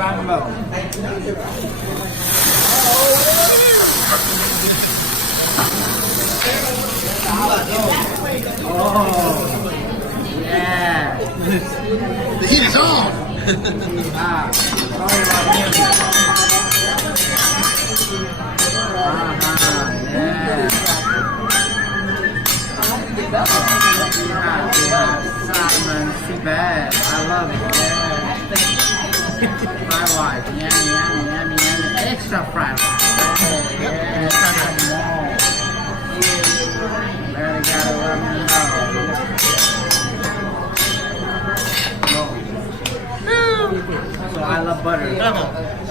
rainbow. Oh, yeah. The heat is on. Sorry about music. Yeah. Salmon, sea bass. I love it. Yeah. Fried rice. Yummy. Extra fried rice. Oh, yeah. Very gotta let me know. So I love butter.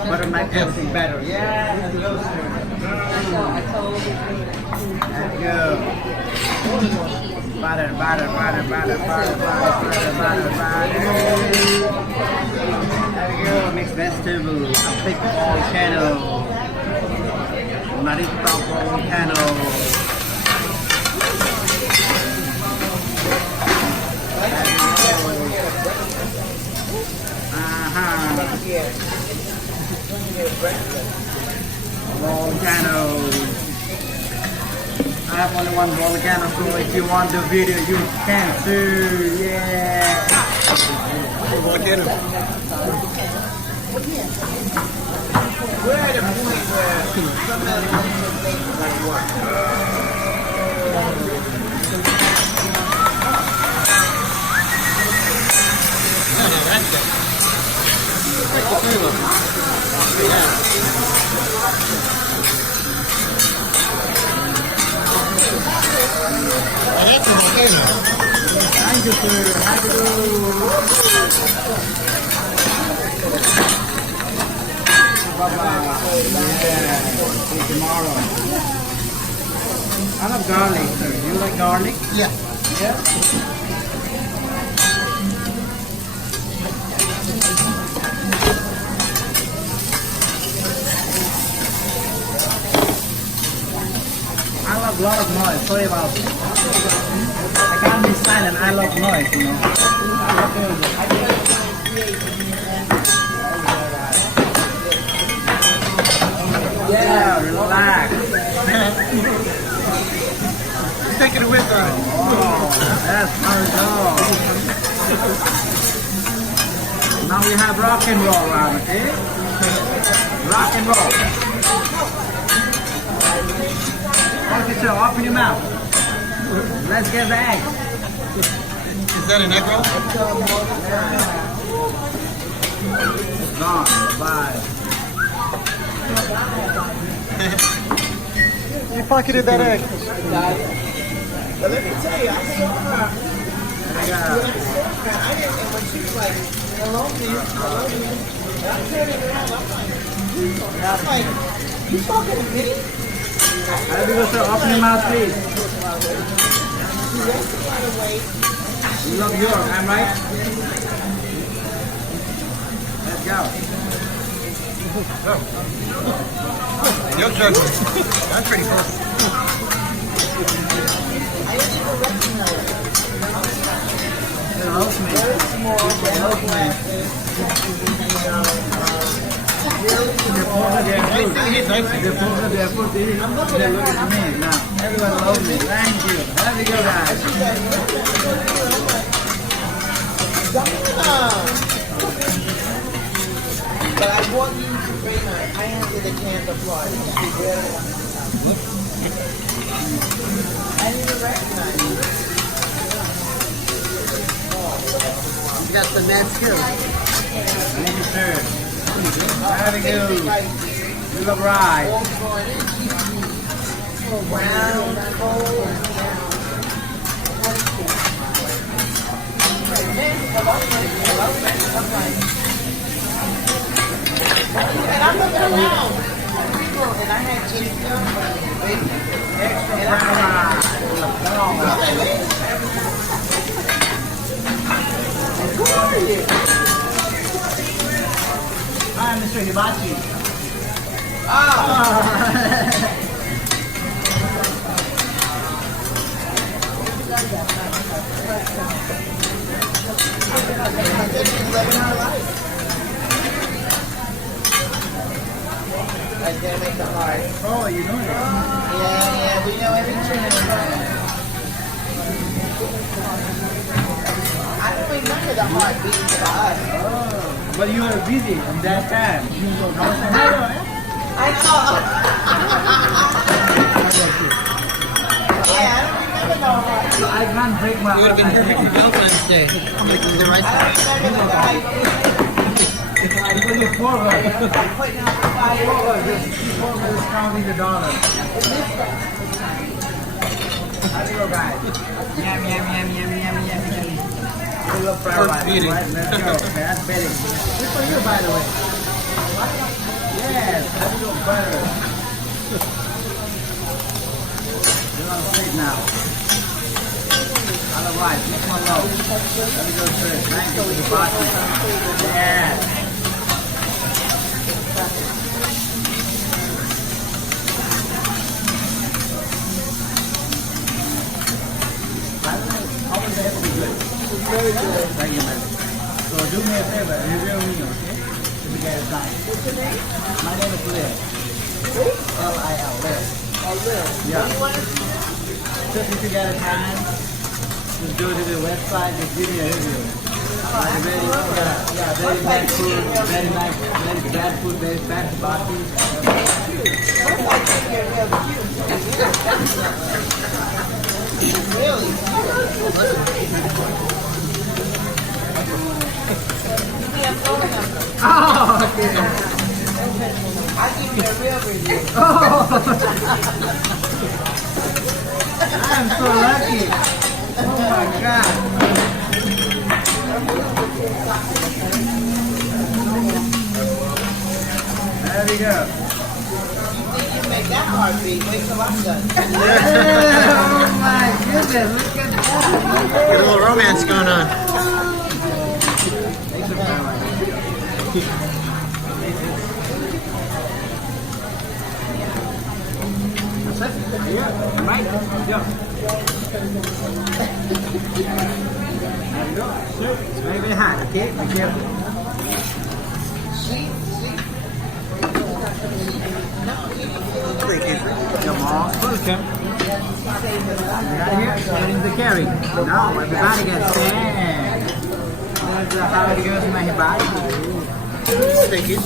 Butter makes everything better. Yeah. Let's go, Butter. There we go. Mixed vegetables. A big volcano. Narita volcano. Volcano. I have only one volcano, so if you want the video, you can too. Yeah. Volcano. We're at a point where some of the like what? That's a volcano. Thank you, sir. How do Yeah. See you tomorrow. I love garlic, sir. Do you like garlic? Yeah. Yeah. I love a lot of noise. Sorry about it. I can't be silent. I love noise, you know. Yeah, relax. You're taking a whip ride. Oh, that's how it goes. Now we have rock and roll round, okay? Rock and roll. Okay, so open your mouth. Let's get the egg. Is that an egg roll? It's gone. Bye. You pocketed that egg. But let me tell you, I saw her. I didn't, and when she was like, hello, man. I'm turning around, I'm like, you talking to me? How do you go, sir? Open your mouth, please. You love yours, am I right? Let's go. You're juggling. That's pretty cool. I didn't even recognize her. Help me. Very small, Help me. The phone of their food. The phone of their food. They look at me now. Everyone loves me. Thank you. Have a good guys. But I want you to bring her hands in the can of blood. I didn't even recognize you. You got the next skill. Thank you, sir. Very good. You look right. Round, cold. And I'm looking around. And I had chicken, Extra brown. who are you? Hi, Mr. Hibachi. like that make the heart. Oh, you know that. Yeah, we know every trend. I don't remember the heartbeat for us. Oh, but you were busy at that time. I know. Yeah, I don't remember no heartbeat. So I can't break my It would have been heart. perfect for Valentine's Day. I'm making the right I don't remember the heartbeat. I put you forward. I'm putting out the fire. Forward. Forward is counting the dollars. How do you go, guys? Yum, yum, yum, yum, yum, yum, yum. We love fried First rice, feeding. right? Let's go. That's better. Good for you, by the way. Yes, how do you go butter? You're on stage now. Otherwise, next one low. Let me go first. Thank you for the bottom. Yeah. How was the head be good? Very good. Thank you, man. So do me a favor, review me, okay? If you get time. What's your name? My name is Lil. Who? L-I-L, Lil. Oh, Lil. Yeah. What do you want to Just if you get a time, just go to the website, just give me a review. Like very, very bad food, very nice, very bad food, very bad barbecue. Really? Oh, okay. I give you a real review. Oh, I'm so lucky. Oh my God. There we go. You think you make that heartbeat? Wait till I'm done. Oh my goodness, look at that. Get a little romance going on. Thanks for that. That's it. Yeah, right. Yeah. There you go. It's very, very hot. Okay, be careful. Come on, welcome. Right here, getting the carry. Now everybody gets stand. That's how it goes in my hibachi. Thank you.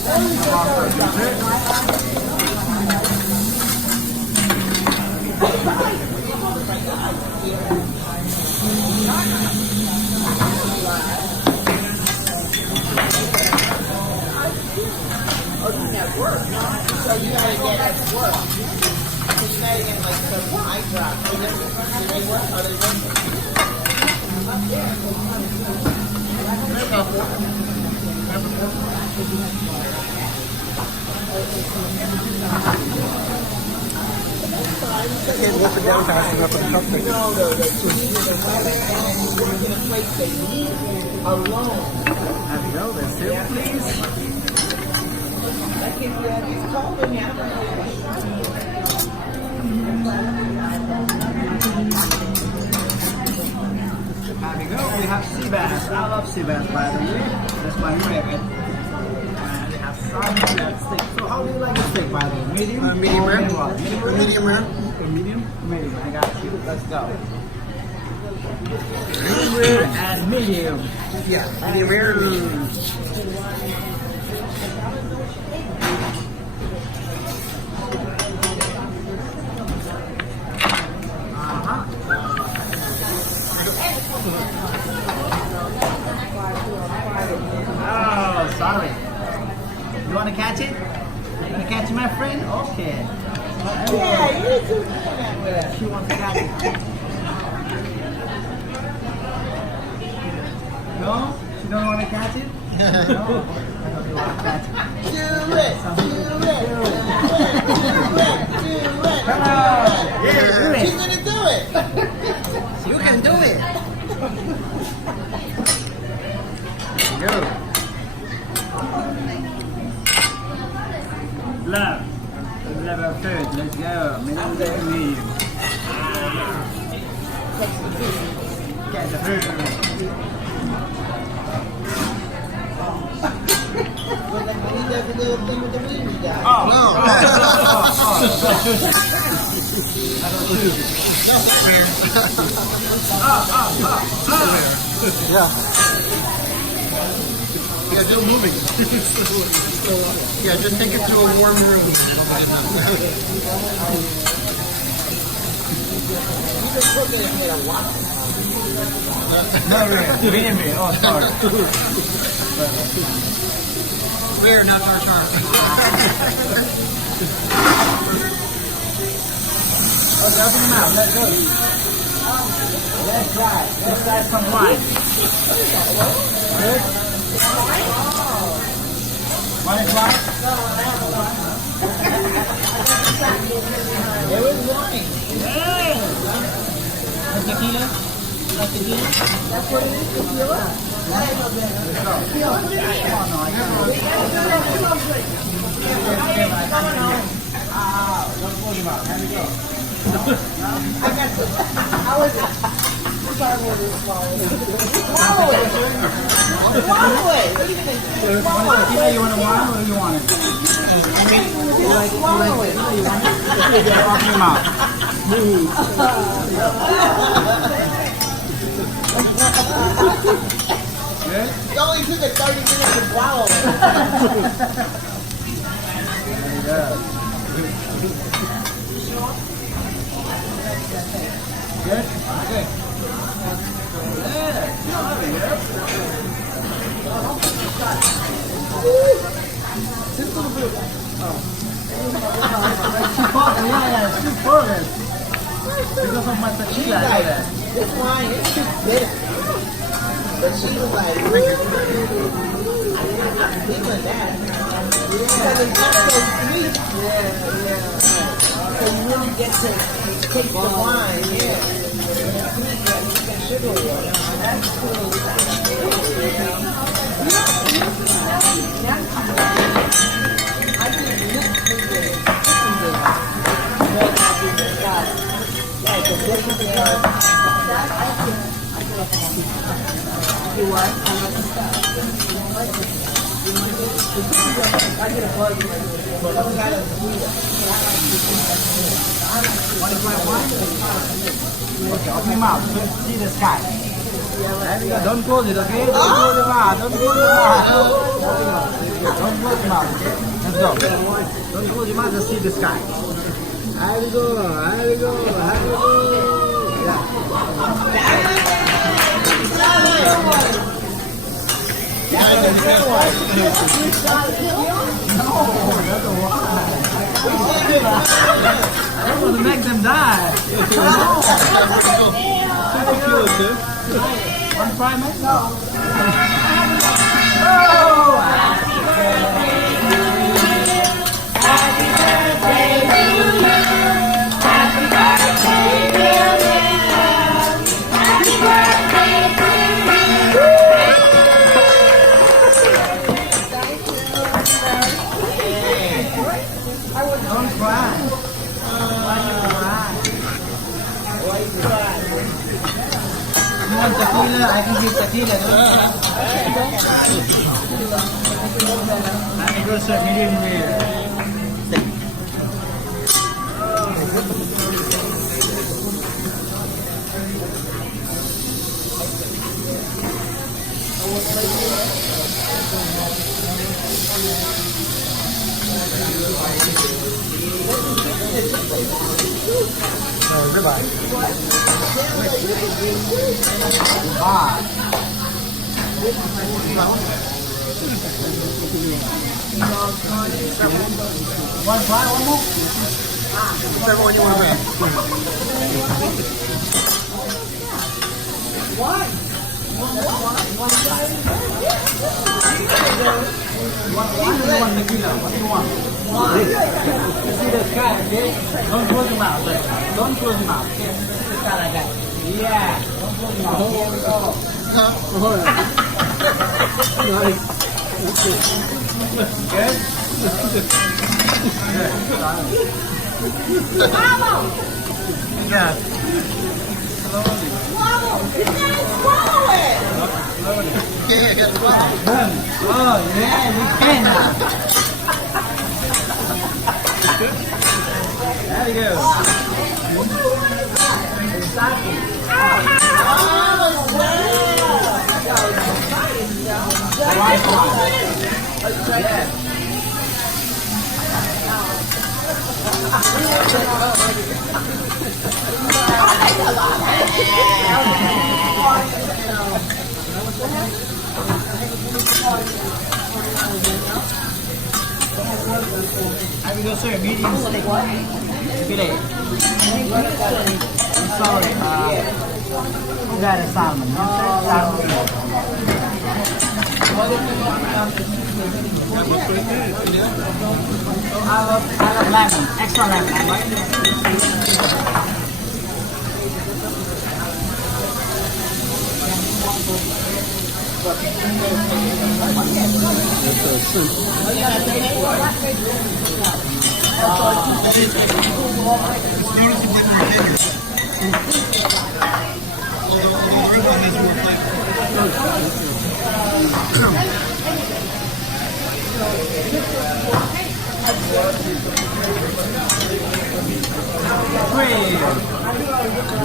At work. So you gotta get at work. You gotta get like supply drops. Do they work? Are they working? Can't walk it down fast enough for the cupcake. No. You work in a place they need alone. Have you go, that's it, please. Like if you have these cold in here, I don't know. There we go, we have sea bass. I love sea bass, by the way. That's my favorite. And we have some that steak. So how do you like the steak, by the way? Medium? Medium or rare. well? Medium rare? Medium rare. Okay, medium? Medium, I got you. Let's go. Medium rare and medium. Yeah, medium rare. Oh, sorry. You want to catch it? You want to catch it, my friend? Okay. Yeah, you need to do that with us. She wants to catch it. No? She don't want to catch it? No? I don't want to catch it. Do it. Come on! Yeah, do She's it! gonna do it. You can do it. Go. Love. Love our food. Let's go. Medium rare medium. Get the food. when he does the little thing with the weenie guy. No. Yeah. Yeah, still moving. Yeah, just take it to a warm room. You just put it in a lot. No, medium rare. Oh, sorry. Rare, not char. Okay, open your mouth. Let's go. Let's try. Let's try some wine. Good? Want to try? There is wine. With tequila? Like tequila? That's what it is, tequila. Don't close your mouth. Here we go. I got to. I was starting with this swallow. Swallow it. Swallow it. What are you going to do? Swallow Tequila, you want a wine or do you want it? Swallow it. You want it? Open your mouth. Good? It only took it 30 minutes to swallow it. There you go. Good? Okay. Yeah, it's too full. Because of my tequila, I know that. This wine is too bitter. But she was like, I'm feeling that. Because it's not so sweet. So you really get to taste the wine, yeah. Sugar water. That's cool. I think milk is good. Like a different you what? I get a bug. Okay, open your mouth. See the sky. There we go. Don't close it, okay? Don't close your mouth. Don't close your mouth. There we go. Don't close your mouth, okay? Let's go. Don't close your mouth. Just see the sky. There we go. There we go. There we go. Yeah. I don't want to make them die. One fry, mate? No. Happy birthday to you. Happy birthday, dear man. Happy birthday to you. Don't cry. Why you cry? Why you cry? You want tequila? I can give tequila. Let me go sir, medium rare. Ribeye. One fry, one more? Whichever one you want to have. One tequila. What do you want? You see the sky, okay? Don't close your mouth. Don't close your mouth. Okay? See the sky like that. Yeah. Don't close your mouth. Here we go. Good? Yeah. Slowly. Swallow! You gotta swallow it! Slowly. yeah. Oh, yeah, we can now. There we go. Have you go, sir? Medium steak. Filet. Sorry, you got a salmon. I love lemon. Extra lemon.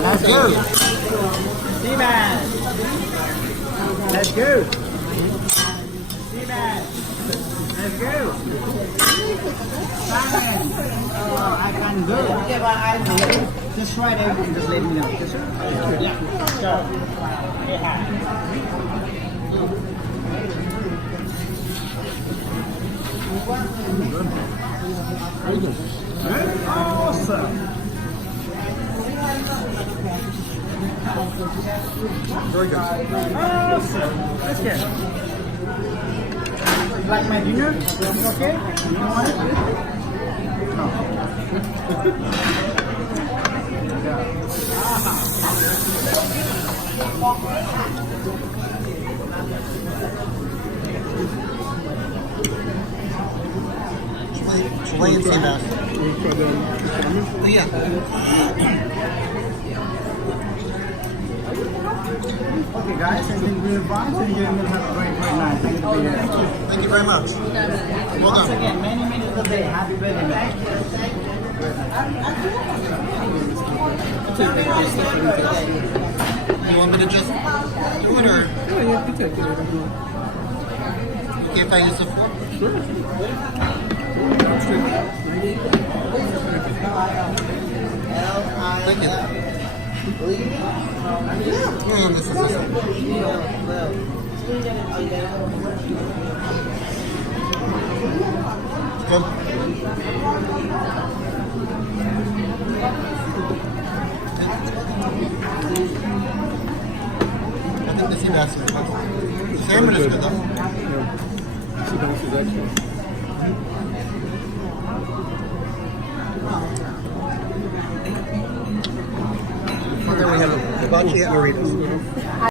Let's go. Seaman. Let's go. Seaman. Let's go. Simon. Oh, I can go. Just try it and just let me know. Just, yeah. So, awesome. Very good. Awesome. Let's get it. Like my dinner? Okay? You don't want it? No. Chilean sea bass. Yeah. Okay, guys, I think we're fine. So you're going to have a great night. Thank you for being here. Thank you very much. Well Once done. again, many of the day. Happy birthday, man. You want me to just do it or? Yeah, you can take it. Okay, if I use the fork? Thank you. Yeah, this is this. Good. I think the sea bass is good. The salmon is good though. Sea bass is excellent. And then we have hibachi at Narita's.